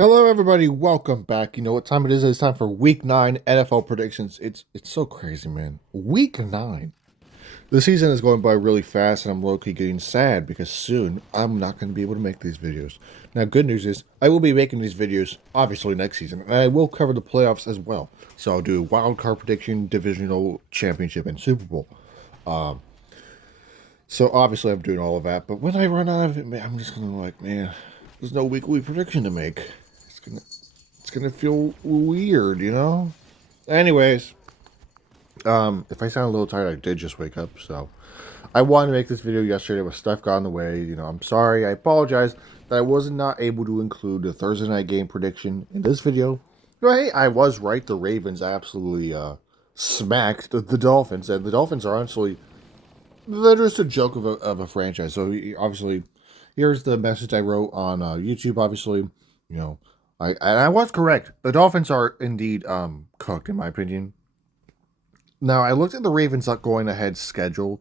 Hello, everybody. Welcome back. You know what time it is? It's time for Week 9 NFL predictions. It's so crazy, man. Week 9. The season is going by really fast, and I'm low-key getting sad because soon I'm not going to be able to make these videos. Now, good news is I will be making these videos, obviously, next season, and I will cover the playoffs as well. So I'll do wild card prediction, divisional championship, and Super Bowl. So obviously I'm doing all of that, but when I run out of it, man, I'm just going to like, man, there's no weekly prediction to make. It's gonna it's gonna feel weird, you know. Anyways, if I sound a little tired, I did just wake up, so I wanted to make this video yesterday, but stuff got in the way. You know, I'm sorry. I apologize that I was not able to include the Thursday night game prediction in this video. But hey, I was right. The Ravens absolutely smacked the Dolphins, and the Dolphins are honestly they're just a joke of a franchise. So obviously, here's the message I wrote on YouTube. Obviously, you know, I was correct. The Dolphins are indeed cooked, in my opinion. Now I looked at the Ravens going ahead schedule.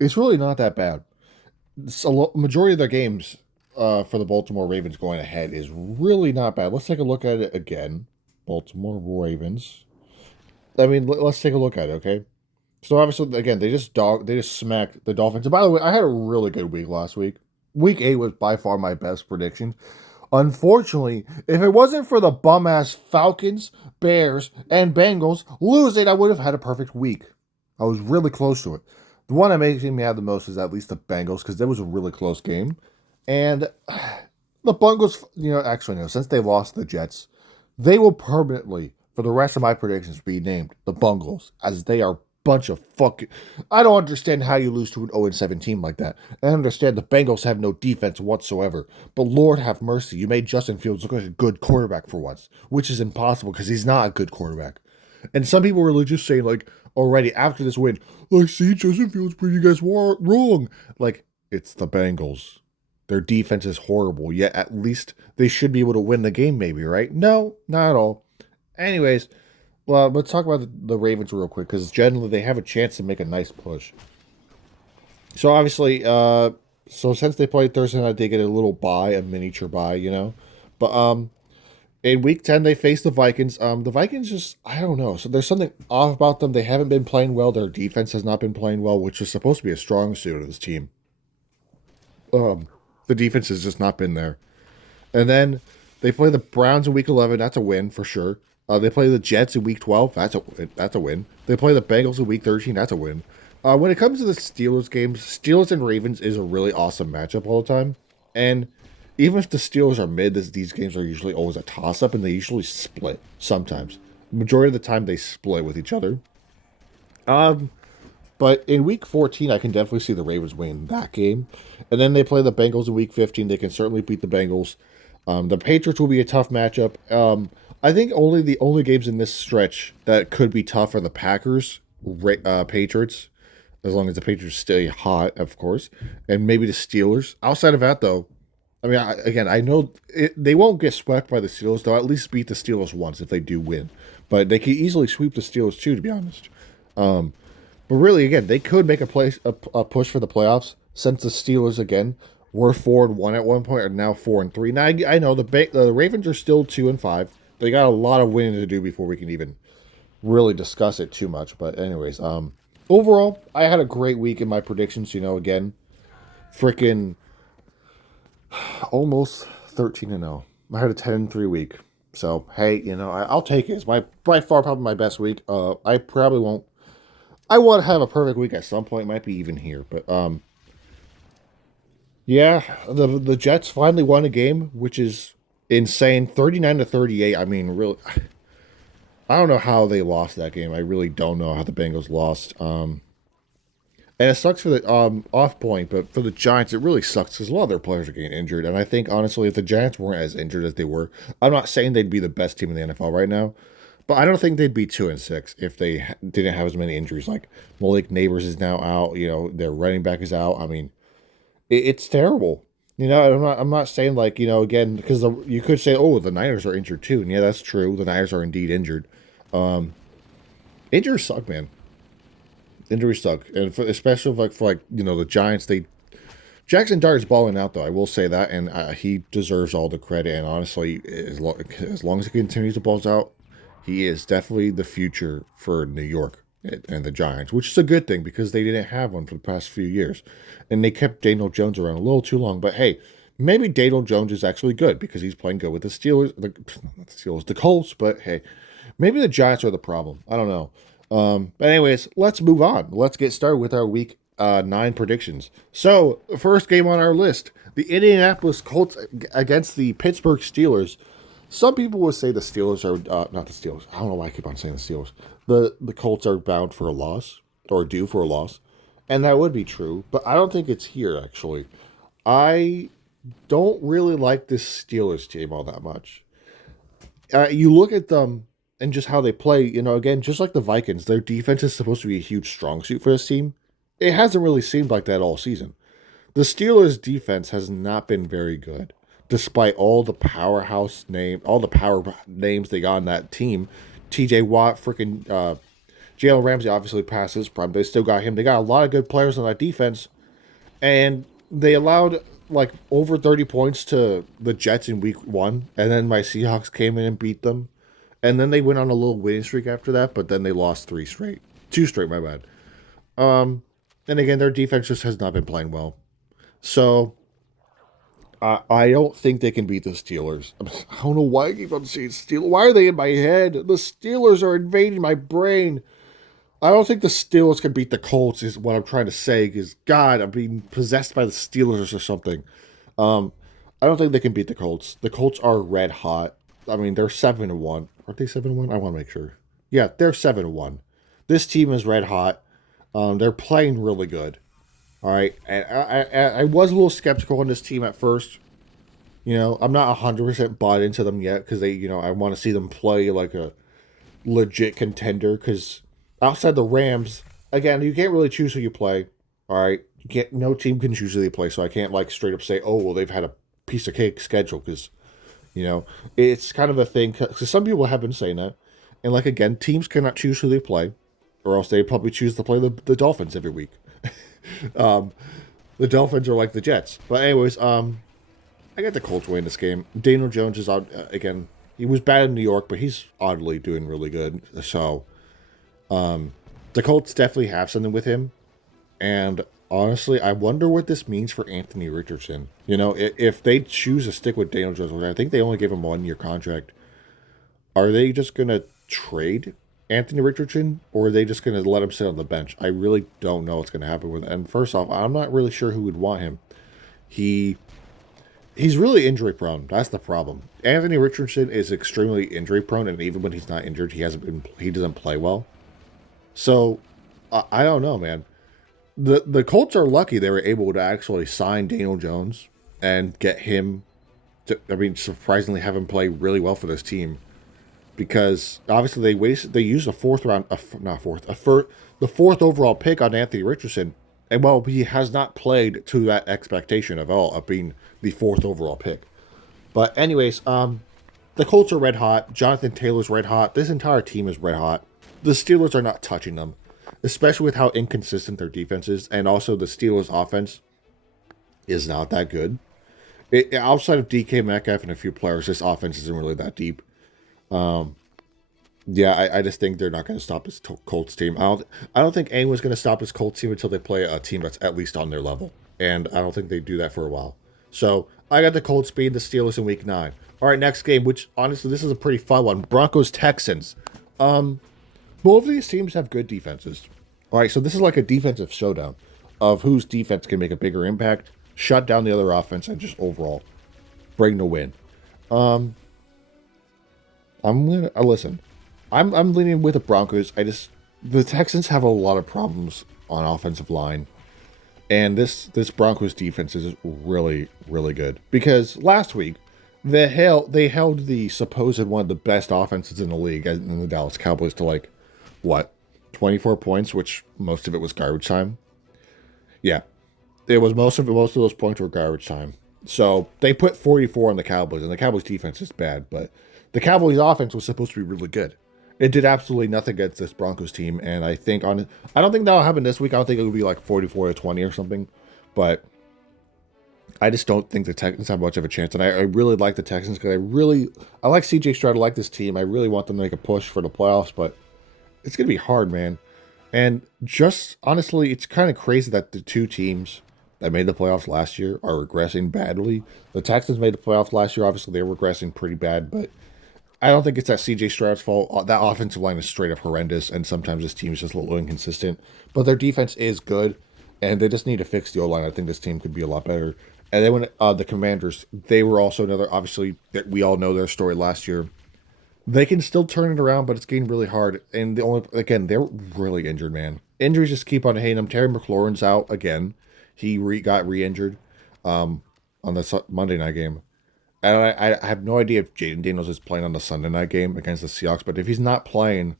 It's really not that bad. Majority of their games for the Baltimore Ravens going ahead is really not bad. Let's take a look at it again. Baltimore Ravens. I mean, let's take a look at it. Okay. So obviously, again, they just smacked the Dolphins. And by the way, I had a really good week last week. Week 8 was by far my best prediction. Unfortunately, if it wasn't for the bum ass Falcons, Bears, and Bengals losing, I would have had a perfect week. I was really close to it. The one that makes me mad the most is at least the Bengals because that was a really close game. And the Bengals, actually, no, since they lost the Jets, they will permanently, for the rest of my predictions, be named the Bungles, as they are bunch of fucking. I don't understand how you lose to an 0-7 team like that. I understand the Bengals have no defense whatsoever, but Lord have mercy, you made Justin Fields look like a good quarterback for once, which is impossible because he's not a good quarterback. And some people were just saying, like, already after this win, like, see, Justin Fields proved you guys wrong. Like, it's the Bengals. Their defense is horrible, yet at least they should be able to win the game, maybe, right? No, not at all. Anyways, well, let's talk about the Ravens real quick because generally they have a chance to make a nice push. So obviously, so since they played Thursday night, they get a little bye, a miniature bye, you know. But in Week 10 they face the Vikings. The Vikings just I don't know. So there's something off about them. They haven't been playing well. Their defense has not been playing well, which is supposed to be a strong suit of this team. The defense has just not been there. And then they play the Browns in Week 11. That's a win for sure. They play the Jets in Week 12. That's a win. They play the Bengals in Week 13. That's a win. When it comes to the Steelers games, Steelers and Ravens is a really awesome matchup all the time. And even if the Steelers are mid, these games are usually always a toss-up, and they usually split sometimes. The majority of the time, they split with each other. But in Week 14, I can definitely see the Ravens winning that game. And then they play the Bengals in Week 15. They can certainly beat the Bengals. The Patriots will be a tough matchup. I think the only games in this stretch that could be tough are the Packers, Patriots, as long as the Patriots stay hot, of course, and maybe the Steelers. Outside of that, though, I mean, I know they won't get swept by the Steelers. They'll at least beat the Steelers once if they do win, but they could easily sweep the Steelers too, to be honest. But really, again, they could make a push for the playoffs since the Steelers again were 4-1 at one point, are now 4-3. Now I know the Ravens are still 2-5. They got a lot of winning to do before we can even really discuss it too much. But anyways, overall, I had a great week in my predictions. You know, again, freaking almost 13-0. I had a 10-3 week. So hey, I'll take it. It's by far probably my best week. I probably won't. I want to have a perfect week at some point. It might be even here, but yeah, the Jets finally won a game, which is insane. 39-38. I mean, really, I don't know how they lost that game. I really don't know how the Bengals lost. And it sucks for the off point, but for the Giants, it really sucks because a lot of their players are getting injured. And I think honestly, if the Giants weren't as injured as they were, I'm not saying they'd be the best team in the NFL right now, but I don't think they'd be 2-6 if they didn't have as many injuries. Like Malik Neighbors is now out. You know, their running back is out. I mean, it's terrible. You know, I'm not saying like, again, because you could say, oh, the Niners are injured too. And yeah, that's true. The Niners are indeed injured. Injuries suck, man. Injuries suck. And especially for the Giants, they Jackson Dart's balling out, though. I will say that, and he deserves all the credit. And honestly, as long as he continues to balls out, he is definitely the future for New York and the Giants, which is a good thing because they didn't have one for the past few years, and they kept Daniel Jones around a little too long. But hey, maybe Daniel Jones is actually good because he's playing good with the Steelers, not the Steelers, the Colts. But hey, maybe the Giants are the problem. I don't know. But anyways, let's move on. Let's get started with our week 9 predictions. So, first game on our list, the Indianapolis Colts against the Pittsburgh Steelers. Some people would say the Steelers are not the Steelers. I don't know why I keep on saying the Steelers. The Colts are bound for a loss or due for a loss, and that would be true. But I don't think it's here actually. I don't really like this Steelers team all that much. You look at them and just how they play. Again, just like the Vikings, their defense is supposed to be a huge strong suit for this team. It hasn't really seemed like that all season. The Steelers' defense has not been very good, despite all the all the power names they got on that team. T.J. Watt, freaking Jalen Ramsey, obviously past his prime. They still got him. They got a lot of good players on that defense, and they allowed like over 30 points to the Jets in week 1, and then my Seahawks came in and beat them, and then they went on a little winning streak after that, but then they lost 2 straight. My bad. And again, their defense just has not been playing well. So, I don't think they can beat the Steelers. I don't know why I keep on saying Steelers. Why are they in my head? The Steelers are invading my brain. I don't think the Steelers can beat the Colts is what I'm trying to say. Because, God, I'm being possessed by the Steelers or something. I don't think they can beat the Colts. The Colts are red hot. I mean, they're 7-1. Aren't they 7-1? I want to make sure. Yeah, they're 7-1. This team is red hot. They're playing really good. All right. And I was a little skeptical on this team at first. I'm not 100% bought into them yet because I want to see them play like a legit contender because outside the Rams, again, you can't really choose who you play. All right. No team can choose who they play. So I can't like straight up say, oh, well, they've had a piece of cake schedule because, it's kind of a thing because some people have been saying that. And like, again, teams cannot choose who they play or else they probably choose to play the Dolphins every week. The Dolphins are like the Jets. But anyways, I got the Colts winning this game. Daniel Jones is out again. He was bad in New York, but he's oddly doing really good. So, the Colts definitely have something with him. And honestly, I wonder what this means for Anthony Richardson. If they choose to stick with Daniel Jones, I think they only gave him a 1-year contract. Are they just going to trade Anthony Richardson, or are they just going to let him sit on the bench? I really don't know what's going to happen with him. And first off, I'm not really sure who would want him. He's really injury prone. That's the problem. Anthony Richardson is extremely injury prone, and even when he's not injured, he doesn't play well. So I don't know, man. The Colts are lucky they were able to actually sign Daniel Jones and get him to, surprisingly have him play really well for this team. Because obviously they used the fourth overall pick on Anthony Richardson, and well, he has not played to that expectation of all of being the 4th overall pick. But anyways, the Colts are red hot. Jonathan Taylor's red hot. This entire team is red hot. The Steelers are not touching them, especially with how inconsistent their defense is, and also the Steelers' offense is not that good. Outside of DK Metcalf and a few players, this offense isn't really that deep. I just think they're not going to stop this Colts team. I don't think anyone's going to stop this Colts team until they play a team that's at least on their level, and I don't think they do that for a while. So I got the Colts beating the Steelers in week 9. All right, next game, which honestly this is a pretty fun one. Broncos Texans. Both of these teams have good defenses. All right, so this is like a defensive showdown of whose defense can make a bigger impact, shut down the other offense, and just overall bring the win. I'm gonna listen. I'm leaning with the Broncos. The Texans have a lot of problems on offensive line, and this Broncos defense is really really good because last week they held the supposed one of the best offenses in the league in the Dallas Cowboys to 24 points, which most of it was garbage time. Yeah, it was most of those points were garbage time. So they put 44 on the Cowboys, and the Cowboys defense is bad, but the Cowboys offense was supposed to be really good. It did absolutely nothing against this Broncos team, and I don't think that'll happen this week. I don't think it would be like 44-20 or something, but I just don't think the Texans have much of a chance. And I really like the Texans because I like CJ Stroud. I like this team. I really want them to make a push for the playoffs, but it's going to be hard, man. And just honestly, it's kind of crazy that the two teams that made the playoffs last year are regressing badly. The Texans made the playoffs last year. Obviously, they were regressing pretty bad, but I don't think it's that CJ Stroud's fault. That offensive line is straight up horrendous, and sometimes this team is just a little inconsistent. But their defense is good, and they just need to fix the O line. I think this team could be a lot better. And then when the Commanders, they were also another. Obviously, that we all know their story last year. They can still turn it around, but it's getting really hard. And the only again, they're really injured, man. Injuries just keep on hitting them. Terry McLaurin's out again. He got re-injured on the Monday night game. And I have no idea if Jaden Daniels is playing on the Sunday night game against the Seahawks. But if he's not playing,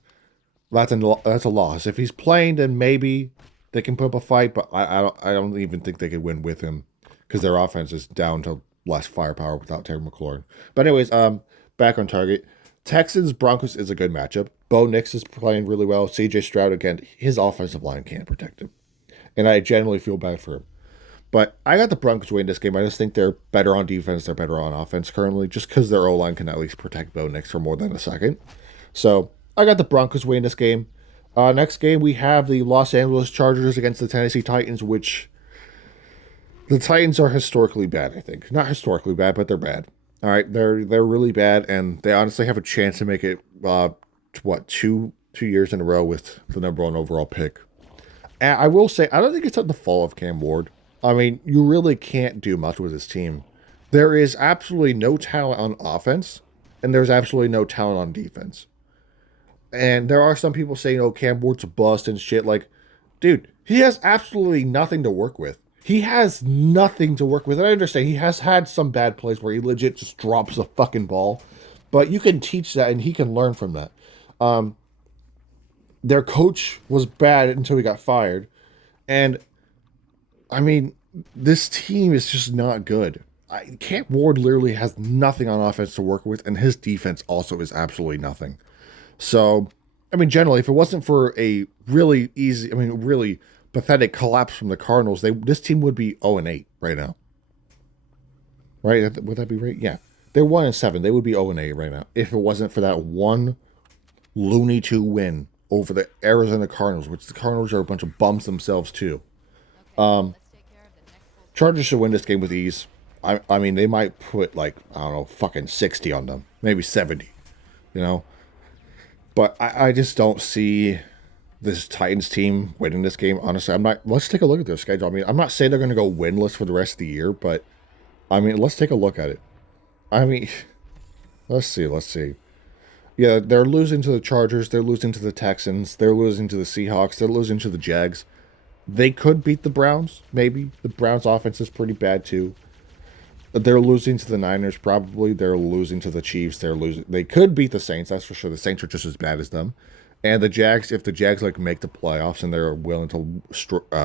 that's a loss. If he's playing, then maybe they can put up a fight. But I don't even think they could win with him because their offense is down to less firepower without Terry McLaurin. But anyways, back on target. Texans Broncos is a good matchup. Bo Nix is playing really well. CJ Stroud again, his offensive line can't protect him, and I genuinely feel bad for him. But I got the Broncos winning this game. I just think they're better on defense. They're better on offense currently, just because their O line can at least protect Bo Nix for more than a second. So I got the Broncos winning this game. Next game we have the Los Angeles Chargers against the Tennessee Titans, which the Titans are historically bad. I think not historically bad, but they're bad. All right, they're really bad, and they honestly have a chance to make it. Two years in a row with the number one overall pick. And I will say, I don't think it's at the fall of Cam Ward. I mean, you really can't do much with this team. There is absolutely no talent on offense, and there's absolutely no talent on defense. And there are some people saying, "Oh, Cam Ward's a bust and shit." Like, dude, he has absolutely nothing to work with. He has nothing to work with. And I understand he has had some bad plays where he legit just drops the fucking ball, but you can teach that, and he can learn from that. Their coach was bad until he got fired, and I mean, this team is just not good. Cam Ward literally has nothing on offense to work with, and his defense also is absolutely nothing. So, I mean, generally, if it wasn't for a really pathetic collapse from the Cardinals, this team would be 0-8 right now. Right? Would that be right? Yeah. They're 1-7. They would be 0-8 right now if it wasn't for that one Looney 2 win over the Arizona Cardinals, which the Cardinals are a bunch of bums themselves too. Chargers should win this game with ease. I mean, they might put like, I don't know, fucking 60 on them, maybe 70, you know. But I just don't see this Titans team winning this game. Honestly, I'm not. Let's take a look at their schedule. I mean, I'm not saying they're going to go winless for the rest of the year, but I mean, let's take a look at it. I mean, let's see. Yeah, they're losing to the Chargers. They're losing to the Texans. They're losing to the Seahawks. They're losing to the Jags. They could beat the Browns, maybe. The Browns' offense is pretty bad, too. They're losing to the Niners, probably. They're losing to the Chiefs. They could beat the Saints, that's for sure. The Saints are just as bad as them. And the Jags, if the Jags like make the playoffs and they're willing to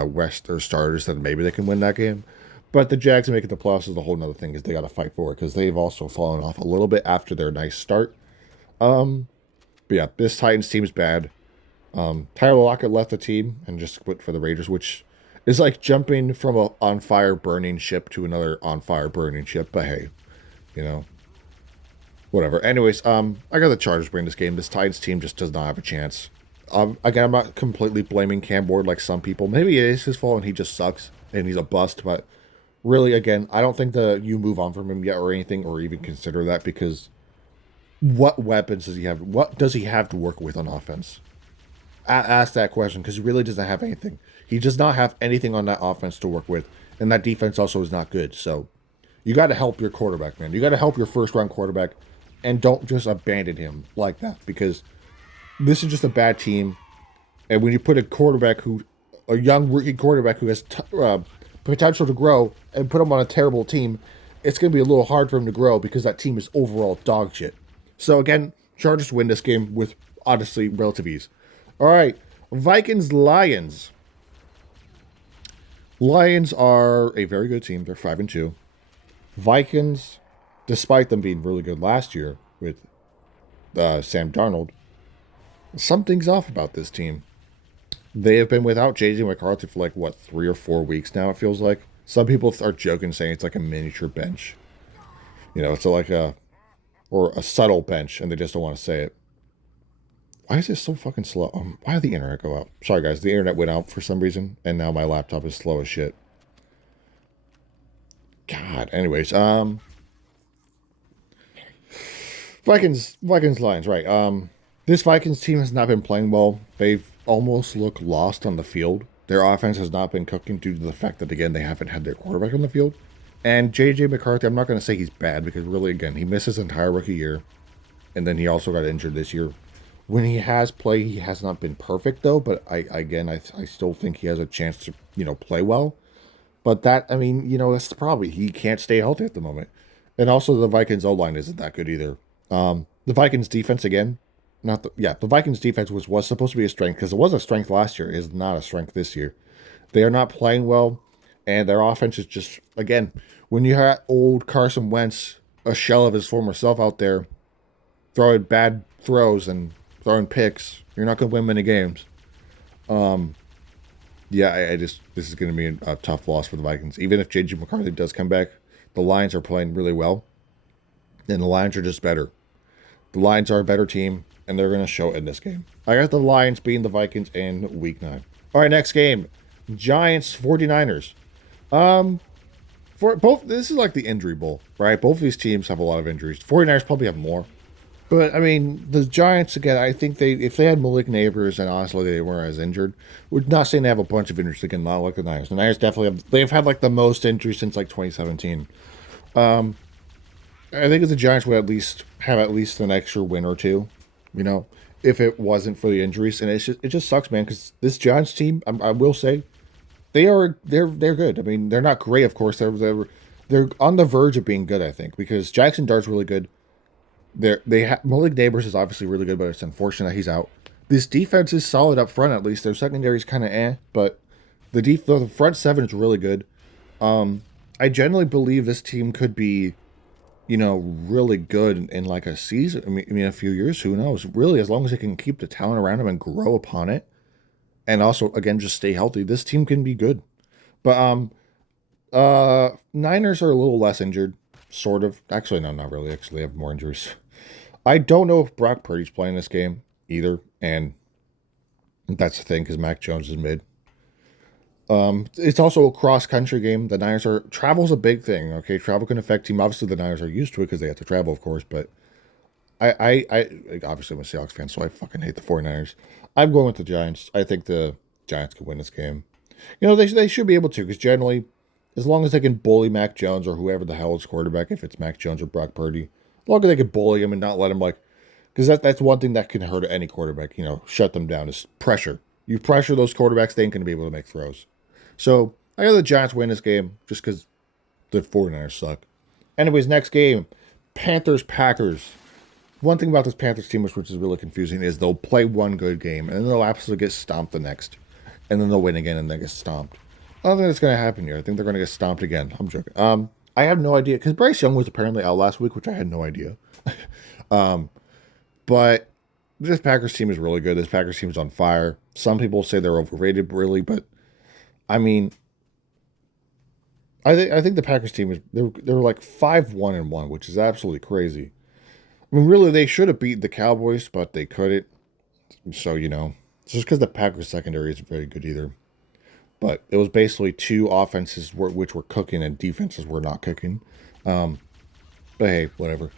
rest their starters, then maybe they can win that game. But the Jags making the playoffs is a whole other thing because they got to fight for it because they've also fallen off a little bit after their nice start. But yeah, this Titans team is bad. Tyler Lockett left the team and just quit for the Raiders, which is like jumping from a on fire burning ship to another on fire burning ship. But hey, you know, whatever. Anyways, I got the Chargers winning this game. This Titans team just does not have a chance. Again, I'm not completely blaming Cam Ward like some people. Maybe it is his fault and he just sucks and he's a bust. But really, again, I don't think that you move on from him yet or anything or even consider that because what weapons does he have? What does he have to work with on offense? Ask that question because he really doesn't have anything. He does not have anything on that offense to work with, and that defense also is not good. So you got to help your quarterback, man. You got to help your first-round quarterback, and don't just abandon him like that because this is just a bad team. And when you put a young rookie quarterback who has potential to grow, and put him on a terrible team, it's going to be a little hard for him to grow because that team is overall dog shit. So again, Chargers win this game with honestly relative ease. All right, Vikings-Lions. Lions are a very good team. They're 5-2. Vikings, despite them being really good last year with Sam Darnold, something's off about this team. They have been without J.J. McCarthy for 3 or 4 weeks now, it feels like. Some people are joking saying it's like a miniature bench. You know, it's like or a subtle bench, and they just don't want to say it. Why is this so fucking slow? Why did the internet go out? Sorry, guys. The internet went out for some reason, and now my laptop is slow as shit. God. Anyways, Vikings, Lions, right. This Vikings team has not been playing well. They've almost looked lost on the field. Their offense has not been cooking due to the fact that, again, they haven't had their quarterback on the field. And J.J. McCarthy, I'm not going to say he's bad because, really, again, he missed his entire rookie year. And then he also got injured this year. When he has played, he has not been perfect, though. But, I still think he has a chance to, play well. But that, I mean, that's the problem. He can't stay healthy at the moment. And also, the Vikings O-line isn't that good either. The Vikings defense, again, the Vikings defense was supposed to be a strength because it was a strength last year, is not a strength this year. They are not playing well, and their offense is just, again, when you have old Carson Wentz, a shell of his former self out there, throwing bad throws and throwing picks, you're not going to win many games. This is going to be a tough loss for the Vikings. Even if J.J. McCarthy does come back, the Lions are playing really well, and the Lions are just better. The Lions are a better team, and they're going to show it in this game. I got the Lions beating the Vikings in Week 9. All right, next game, Giants 49ers. For both, this is like the injury bowl, right? Both of these teams have a lot of injuries. 49ers probably have more. But, I mean, the Giants, again, I think if they had Malik Neighbors and honestly they weren't as injured, we're not saying they have a bunch of injuries. Again, not like the Niners. The Niners definitely they've had like the most injuries since like 2017. I think if the Giants would at least have an extra win or two, if it wasn't for the injuries. And it just sucks, man, because this Giants team, I will say, they're good. I mean, they're not great, of course. They're on the verge of being good, I think, because Jackson Dart's really good. Malik Neighbors is obviously really good, but it's unfortunate that he's out. This defense is solid up front, at least. Their secondary is kind of but the front seven is really good. I generally believe this team could be, really good in like a season. I mean, a few years, who knows? Really, as long as they can keep the talent around them and grow upon it, and also again just stay healthy, this team can be good. But Niners are a little less injured, sort of. Actually, no, not really. Actually, they have more injuries. I don't know if Brock Purdy's playing this game either, and that's the thing because Mac Jones is mid. It's also a cross-country game. The Niners travel's a big thing, okay? Travel can affect team. Obviously, the Niners are used to it because they have to travel, of course, but I obviously I'm a Seahawks fan, so I fucking hate the 49ers. I'm going with the Giants. I think the Giants can win this game. They should be able to, because generally, as long as they can bully Mac Jones or whoever the hell is quarterback, if it's Mac Jones or Brock Purdy, as long as they can bully him and not let him, because that's one thing that can hurt any quarterback, shut them down, is pressure. You pressure those quarterbacks, they ain't going to be able to make throws. So, I got the Giants win this game just because the 49ers suck. Anyways, next game, Panthers-Packers. One thing about this Panthers team, which is really confusing, is they'll play one good game, and then they'll absolutely get stomped the next. And then they'll win again, and they get stomped. I don't think that's going to happen here. I think they're going to get stomped again. I'm joking. I have no idea, because Bryce Young was apparently out last week, which I had no idea. But this Packers team is really good. This Packers team is on fire. Some people say they're overrated, really, but I mean, I think the Packers team is they're like 5-1-1, which is absolutely crazy. I mean, really, they should have beat the Cowboys, but they couldn't. So it's just because the Packers secondary isn't very good either. But it was basically two offenses which were cooking and defenses were not cooking. But hey, whatever.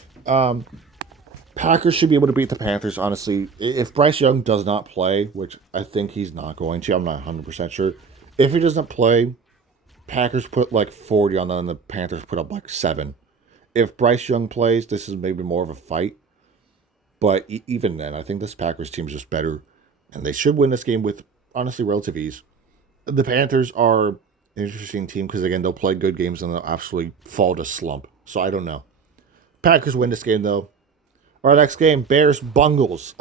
Packers should be able to beat the Panthers, honestly. If Bryce Young does not play, which I think he's not going to, I'm not 100% sure. If he doesn't play, Packers put like 40 on them and the Panthers put up like 7. If Bryce Young plays, this is maybe more of a fight. But even then, I think this Packers team is just better. And they should win this game with, honestly, relative ease. The Panthers are an interesting team because, again, they'll play good games and they'll absolutely fall to slump. So I don't know. Packers win this game, though. All right, next game, Bears-Bungles.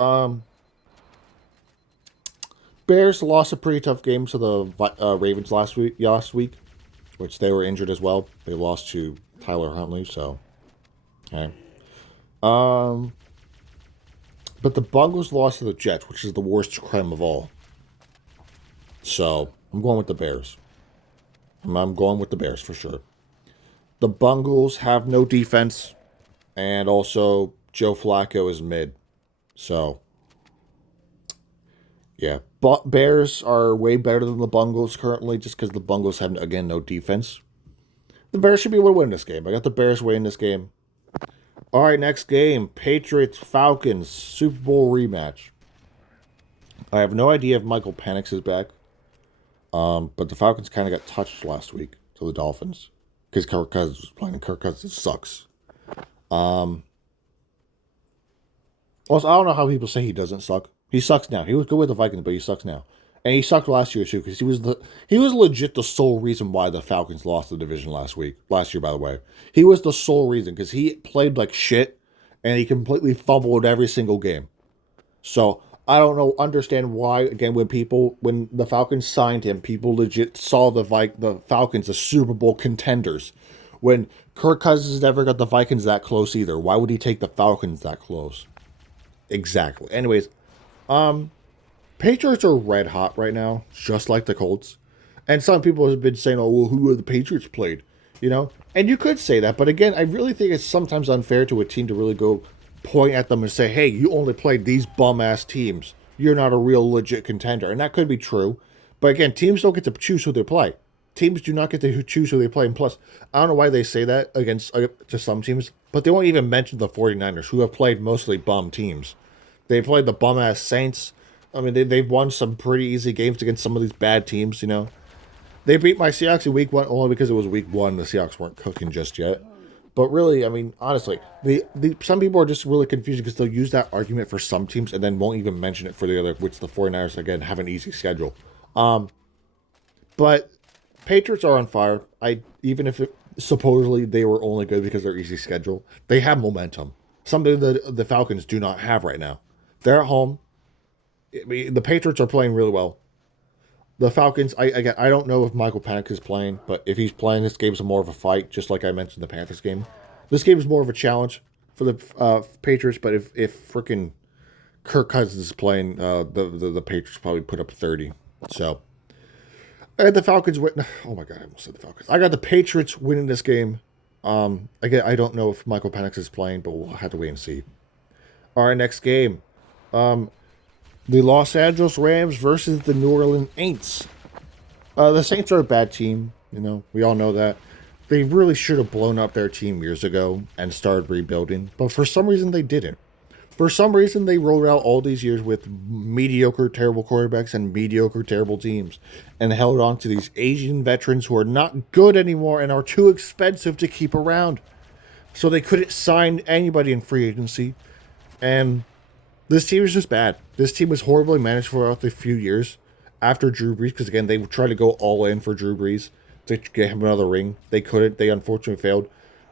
Bears lost a pretty tough game to the Ravens last week, which they were injured as well. They lost to Tyler Huntley, so okay. But the Bungles lost to the Jets, which is the worst crime of all. So I'm going with the Bears. I'm going with the Bears for sure. The Bungles have no defense, and also Joe Flacco is mid. So, yeah. But Bears are way better than the Bungles currently just because the Bungles have, again, no defense. The Bears should be able to win this game. I got the Bears winning this game. All right, next game. Patriots Falcons Super Bowl rematch. I have no idea if Michael Penix is back. But the Falcons kind of got touched last week to the Dolphins because Kirk Cousins was playing. And Kirk Cousins sucks. Also, I don't know how people say he doesn't suck. He sucks now. He was good with the Vikings, but he sucks now. And he sucked last year too because he was legit the sole reason why the Falcons lost the division last year, by the way. He was the sole reason because he played like shit and he completely fumbled every single game. So understand why. Again, when the Falcons signed him, people legit saw the Falcons as Super Bowl contenders. When Kirk Cousins never got the Vikings that close either, why would he take the Falcons that close? Exactly. Anyways, Patriots are red hot right now, just like the Colts. And some people have been saying, "Oh, well, who are the Patriots played?" And you could say that, but again, I really think it's sometimes unfair to a team to really go point at them and say, "Hey, you only played these bum ass teams. You're not a real legit contender," and that could be true. But again, teams don't get to choose who they play. Teams do not get to choose who they play. And plus, I don't know why they say that against to some teams, but they won't even mention the 49ers, who have played mostly bum teams. They played the bum ass Saints. I mean, they've won some pretty easy games against some of these bad teams. They beat my Seahawks in week one only because it was week one. The Seahawks weren't cooking just yet. But really, I mean, honestly, some people are just really confused because they'll use that argument for some teams and then won't even mention it for the other, which the 49ers, again, have an easy schedule. But Patriots are on fire. Even if supposedly they were only good because of their easy schedule, they have momentum. Something that the Falcons do not have right now. They're at home. I mean, the Patriots are playing really well. The Falcons, I don't know if Michael Penix is playing, but if he's playing, this game's more of a fight, just like I mentioned the Panthers game. This game is more of a challenge for the Patriots, but if freaking Kirk Cousins is playing, the Patriots probably put up 30. So, I got the Falcons win. Oh my God, I almost said the Falcons. I got the Patriots winning this game. Again, I don't know if Michael Penix is playing, but we'll have to wait and see. All right, next game. The Los Angeles Rams versus the New Orleans Saints. The Saints are a bad team. We all know that. They really should have blown up their team years ago and started rebuilding, but for some reason they didn't. For some reason they rolled out all these years with mediocre, terrible quarterbacks and mediocre, terrible teams and held on to these Asian veterans who are not good anymore and are too expensive to keep around. So they couldn't sign anybody in free agency. And this team is just bad. This team was horribly managed for a few years after Drew Brees, because again, they tried to go all in for Drew Brees to get him another ring. They couldn't. They unfortunately failed,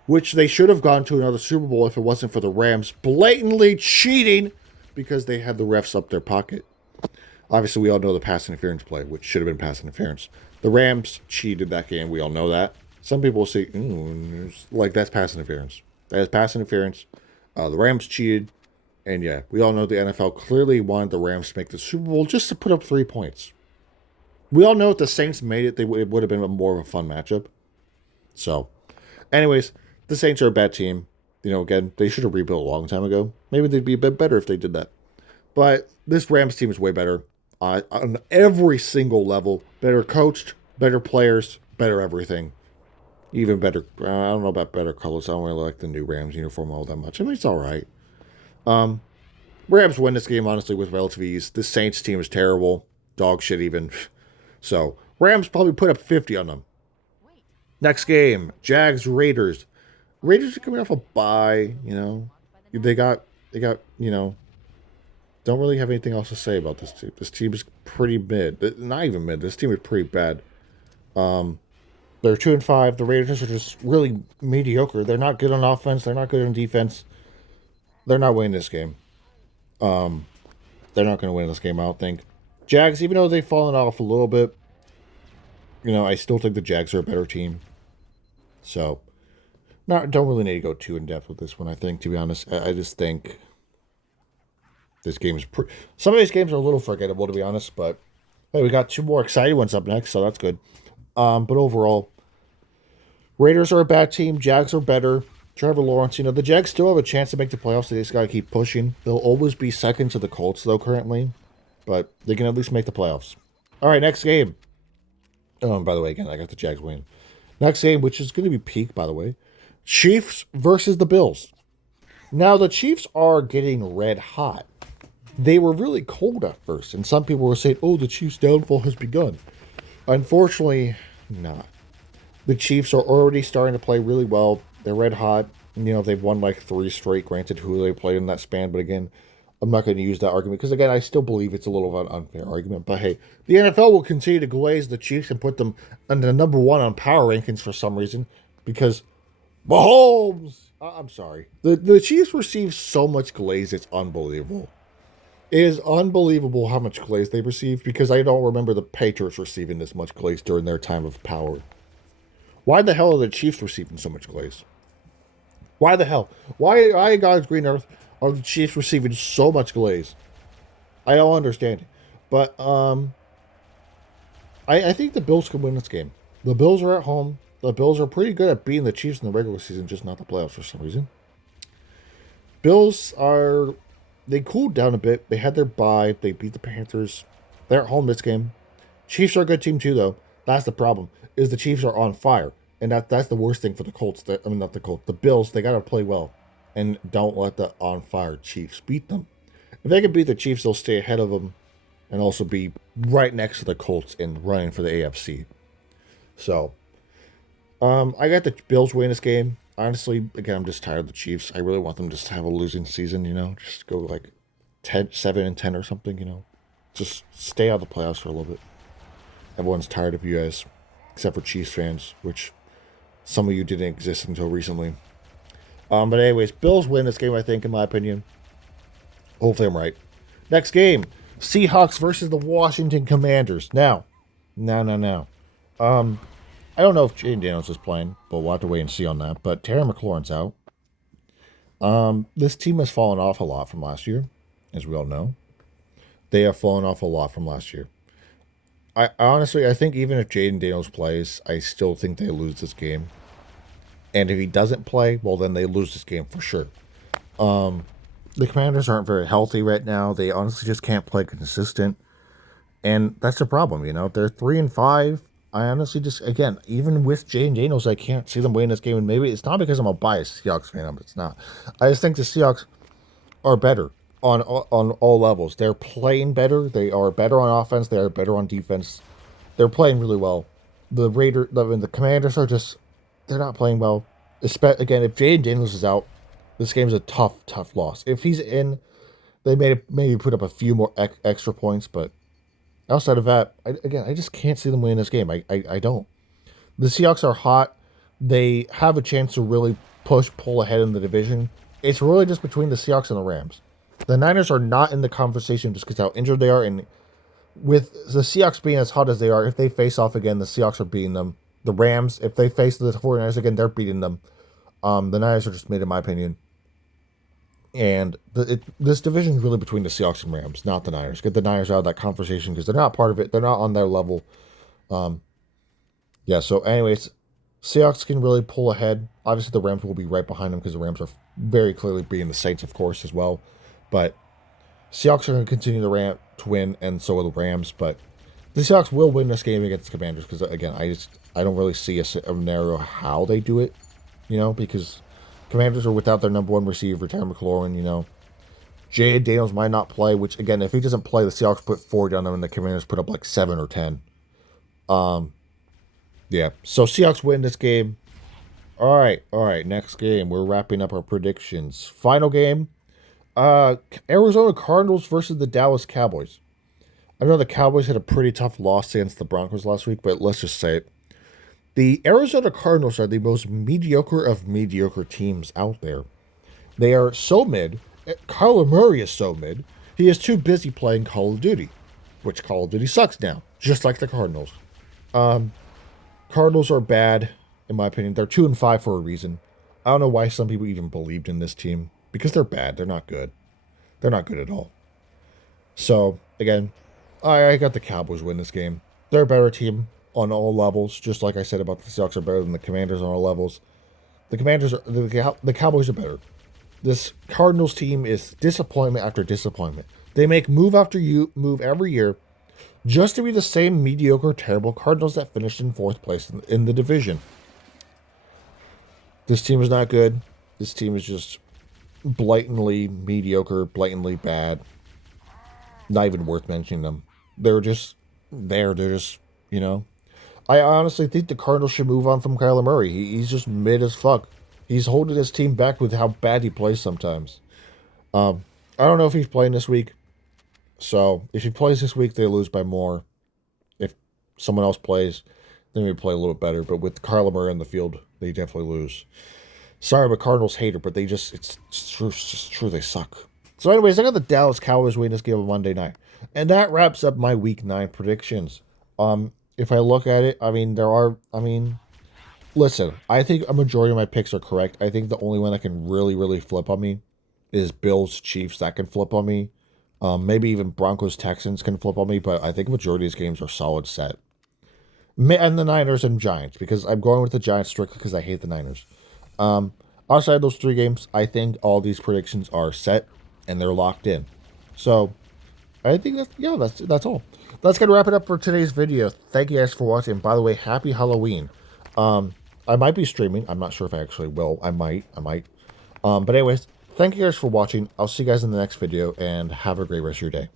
which they should have gone to another Super Bowl if it wasn't for the Rams blatantly cheating because they had the refs up their pocket. Obviously, we all know the pass interference play, which should have been pass interference. The Rams cheated that game. We all know that. Some people will say, like, that's pass interference. That is pass interference. The Rams cheated. And yeah, we all know the NFL clearly wanted the Rams to make the Super Bowl just to put up 3 points. We all know if the Saints made it, it would have been more of a fun matchup. So, anyways, the Saints are a bad team. Again, they should have rebuilt a long time ago. Maybe they'd be a bit better if they did that. But this Rams team is way better on every single level. Better coached, better players, better everything. Even better, I don't know about better colors. I don't really like the new Rams uniform all that much. I mean, it's all right. Rams win this game, honestly, with relative ease. The Saints team is terrible. Dog shit even. So, Rams probably put up 50 on them. Next game, Jags Raiders. Raiders are coming off a bye, They got, don't really have anything else to say about this team. This team is pretty mid. Not even mid. This team is pretty bad. They're 2-5. The Raiders are just really mediocre. They're not good on offense. They're not good on defense. They're not winning this game. They're not going to win this game, I don't think. Jags, even though they've fallen off a little bit, I still think the Jags are a better team. So, don't really need to go too in depth with this one, I think, to be honest. I just think this game is some of these games are a little forgettable, to be honest, but hey, we got 2 more exciting ones up next, so that's good. But overall, Raiders are a bad team. Jags are better. Trevor Lawrence, the Jags still have a chance to make the playoffs. So they just got to keep pushing. They'll always be second to the Colts, though, currently. But they can at least make the playoffs. All right, next game. Oh, and by the way, again, I got the Jags win. Next game, which is going to be peak, by the way. Chiefs versus the Bills. Now, the Chiefs are getting red hot. They were really cold at first, and some people were saying, oh, the Chiefs' downfall has begun. Unfortunately, not. The Chiefs are already starting to play really well. They're red hot. They've won like 3 straight, granted who they played in that span, but again, I'm not going to use that argument because, again, I still believe it's a little of an unfair argument. But hey, the NFL will continue to glaze the Chiefs and put them on the number 1 on power rankings for some reason because Mahomes. I'm sorry. The Chiefs receive so much glaze, it's unbelievable. It is unbelievable how much glaze they receive because I don't remember the Patriots receiving this much glaze during their time of power. Why the hell are the Chiefs receiving so much glaze? Why the hell? Why God's green earth are the Chiefs receiving so much glaze? I don't understand it. But I think the Bills can win this game. The Bills are at home. The Bills are pretty good at beating the Chiefs in the regular season, just not the playoffs for some reason. Bills they cooled down a bit. They had their bye. They beat the Panthers. They're at home this game. Chiefs are a good team too, though. That's the problem, is the Chiefs are on fire. And that's the worst thing for the Colts. Not the Colts. The Bills, they got to play well. And don't let the on-fire Chiefs beat them. If they can beat the Chiefs, they'll stay ahead of them and also be right next to the Colts and running for the AFC. So, I got the Bills winning this game. Honestly, again, I'm just tired of the Chiefs. I really want them just to have a losing season, just go like 7-10 or something, Just stay out of the playoffs for a little bit. Everyone's tired of you guys, except for Chiefs fans, which some of you didn't exist until recently. But anyways, Bills win this game, I think, in my opinion. Hopefully I'm right. Next game, Seahawks versus the Washington Commanders. Now. I don't know if Jaden Daniels is playing, but we'll have to wait and see on that. But Terry McLaurin's out. This team has fallen off a lot from last year, as we all know. They have fallen off a lot from last year. I think even if Jaden Daniels plays, I still think they lose this game. And if he doesn't play, well, then they lose this game for sure. The Commanders aren't very healthy right now. They honestly just can't play consistent. And that's the problem, They're 3-5. I honestly just, again, even with Jaden Daniels, I can't see them winning this game. And maybe it's not because I'm a biased Seahawks fan, but it's not. I just think the Seahawks are better on all levels. They're playing better. They are better on offense. They are better on defense. They're playing really well. The Commanders are just, they're not playing well. Again, if Jaden Daniels is out, this game's a tough loss. If he's in, they maybe put up a few more extra points, but outside of that, I just can't see them winning this game. I don't. The Seahawks are hot. They have a chance to really pull ahead in the division. It's really just between the Seahawks and the Rams. The Niners are not in the conversation just because how injured they are. And with the Seahawks being as hot as they are, if they face off again, the Seahawks are beating them. The Rams, if they face the 49ers again, they're beating them. The Niners are just made, in my opinion. And this division is really between the Seahawks and Rams, not the Niners. Get the Niners out of that conversation because they're not part of it. They're not on their level. So anyways, Seahawks can really pull ahead. Obviously, the Rams will be right behind them because the Rams are very clearly beating the Saints, of course, as well. But Seahawks are going to continue to win, and so will the Rams. But the Seahawks will win this game against the Commanders because, again, I don't really see a scenario how they do it, because Commanders are without their number 1 receiver, Terry McLaurin, Jaden Daniels might not play, which, again, if he doesn't play, the Seahawks put 40 on them, and the Commanders put up like 7 or 10. So Seahawks win this game. All right, next game. We're wrapping up our predictions. Final game, Arizona Cardinals versus the Dallas Cowboys. I know the Cowboys had a pretty tough loss against the Broncos last week, but let's just say it. The Arizona Cardinals are the most mediocre of mediocre teams out there. They are so mid. Kyler Murray is so mid. He is too busy playing Call of Duty, which Call of Duty sucks now, just like the Cardinals. Cardinals are bad, in my opinion. They're 2-5 for a reason. I don't know why some people even believed in this team, because they're bad. They're not good. They're not good at all. So, again, I got the Cowboys win this game. They're a better team on all levels. Just like I said about the Seahawks are better than the Commanders on all levels. The Cowboys are better. This Cardinals team is disappointment after disappointment. They make move after move every year just to be the same mediocre, terrible Cardinals that finished in 4th place in the division. This team is not good. This team is just blatantly mediocre, blatantly bad. Not even worth mentioning them. They're just there. They're just, you know. I honestly think the Cardinals should move on from Kyler Murray. He's just mid as fuck. He's holding his team back with how bad he plays sometimes. I don't know if he's playing this week. So if he plays this week, they lose by more. If someone else plays, then we play a little bit better. But with Kyler Murray in the field, they definitely lose. Sorry, I'm a Cardinals hater, but it's just true. They suck. So anyways, I got the Dallas Cowboys winning this game on Monday night. And that wraps up my Week 9 predictions. If I look at it, listen, I think a majority of my picks are correct. I think the only one that can really, really flip on me is Bills Chiefs. That can flip on me. Maybe even Broncos Texans can flip on me, but I think a majority of these games are solid set. And the Niners and Giants, because I'm going with the Giants strictly because I hate the Niners. Outside of those 3 games, I think all these predictions are set and they're locked in. So I think that's all. That's going to wrap it up for today's video. Thank you guys for watching. By the way, happy Halloween. I might be streaming. I'm not sure if I actually will. I might. But anyways, thank you guys for watching. I'll see you guys in the next video, and have a great rest of your day.